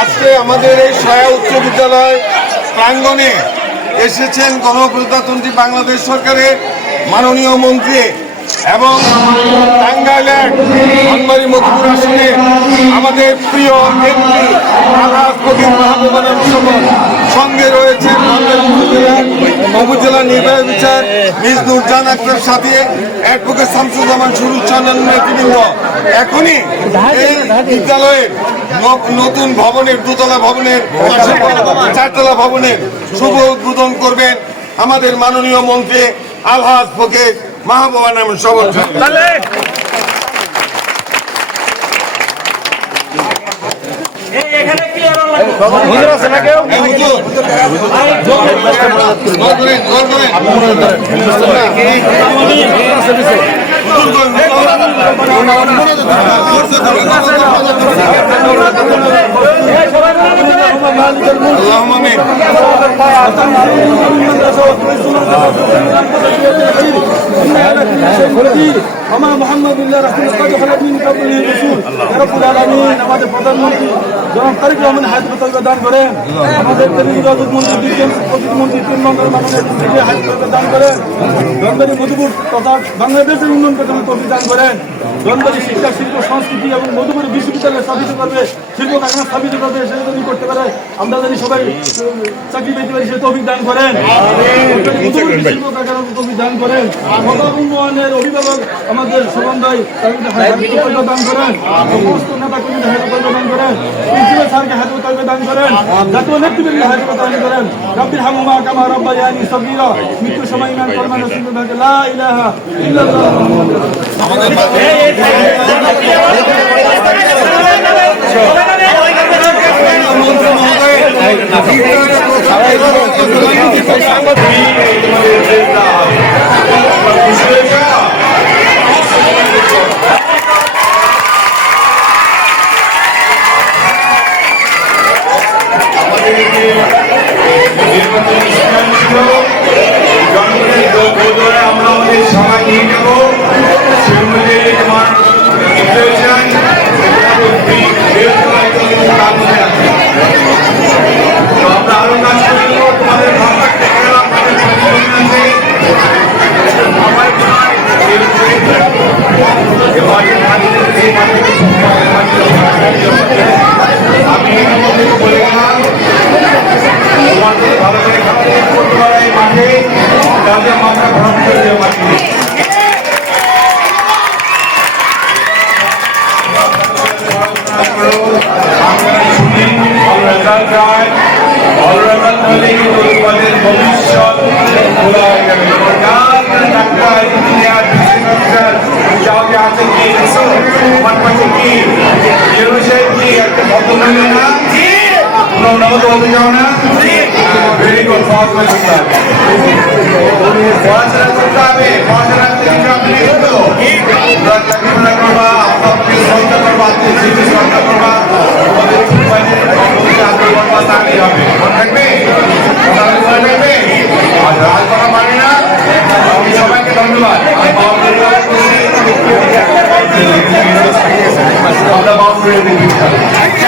আজকে আমাদের এই সয়া উচ্চ বিদ্যালয় প্রাঙ্গণে এসেছেন গণপ্রজাতন্ত্রী বাংলাদেশ সরকারের মাননীয় মন্ত্রী এবং টাঙ্গাইল ধনবাড়ী মধুপুর আসনে আমাদের প্রিয় এমপি আলহাজ ফকির মাহবুবানার সঙ্গে রয়েছেন উপজেলা নির্বাহী বিচার মিস নুরজান আক্তার সাথে অ্যাডভোকেট শামসুজ্জামান সুরুজ্জামান নেতৃবৃন্দ এখনই এই বিদ্যালয়ের নতুন ভবনের দোতলা ভবনের চারতলা ভবনের শুভ উদ্বোধন করবেন আমাদের মাননীয় মন্ত্রী আলহাজ ফকির মাহবুবানার সমর্থন। আমাদের প্রধানমন্ত্রী জনাব তারেক রহমান হায়াত দান করেন, আমাদের প্রতিমন্ত্রী হায়াত দান করেন, ধনবাড়ী মধুপুর তথা বাংলাদেশের উন্নয়ন প্রকল্পে তহবিল দান করেন, ধনবাড়ী শিক্ষা শিল্প সংস্কৃতি এবং মধুপুর বিশ্ববিদ্যালয় স্থাপিত করবে, শিল্প কারখানা স্থাপিত করবে, সেটা যদি করতে পারে আমরা জানি সবাই চাকরি পেতে পারি, সে তহবিল দান করেন, শিল্প কারখানা তহবিল দান করেন, সদর উন্নয়নের অভিভাবক আমাদের শোভন ভাই দান করেন, সমস্ত নেতা কর্মীদের হায়াত দান করেন, প্রিন্সিপাল স্যারকে হায়াত দান করেন, জাতীয় নেতৃবৃন্দ হায়াত দান করেন, রব্বির হামহুমা কামা রাব্বায়ানি সগীরা, মৃত্যুর সময় ইমান ফরমান রাসূলুল্লাহ লা ইলাহা ইল্লাল্লাহ। আমাদের আমরা আমাদের সবাই নিয়ে যাব আমরা আরো কাজ করবো, তোমাদের আমি বলে গেলাম তোমাদের ভালো করে করতে পারে এই মাঠে তাদের মাথা ভ্রমণ করে দেওয়া মাঠে ভবিষ্যৎ খোলা হয়ে যাবে। ডাক্তার ইঞ্জিনিয়ার যাওয়া আছে কি আমার পাশে কি কি একটা ভদ্র মহিলা না নগদ বলতে যাও না ভেরি গুড পড়াশোনা করতে হবে পড়াশোনা করবা আপনাকে সহায়তা করবা আত্মীয় সহায়তা করবা তাহলেই হবে থাকবে আর রাজ করা পারি না। আমি সবাইকে ধন্যবাদ। আমরা বাউন্ডারি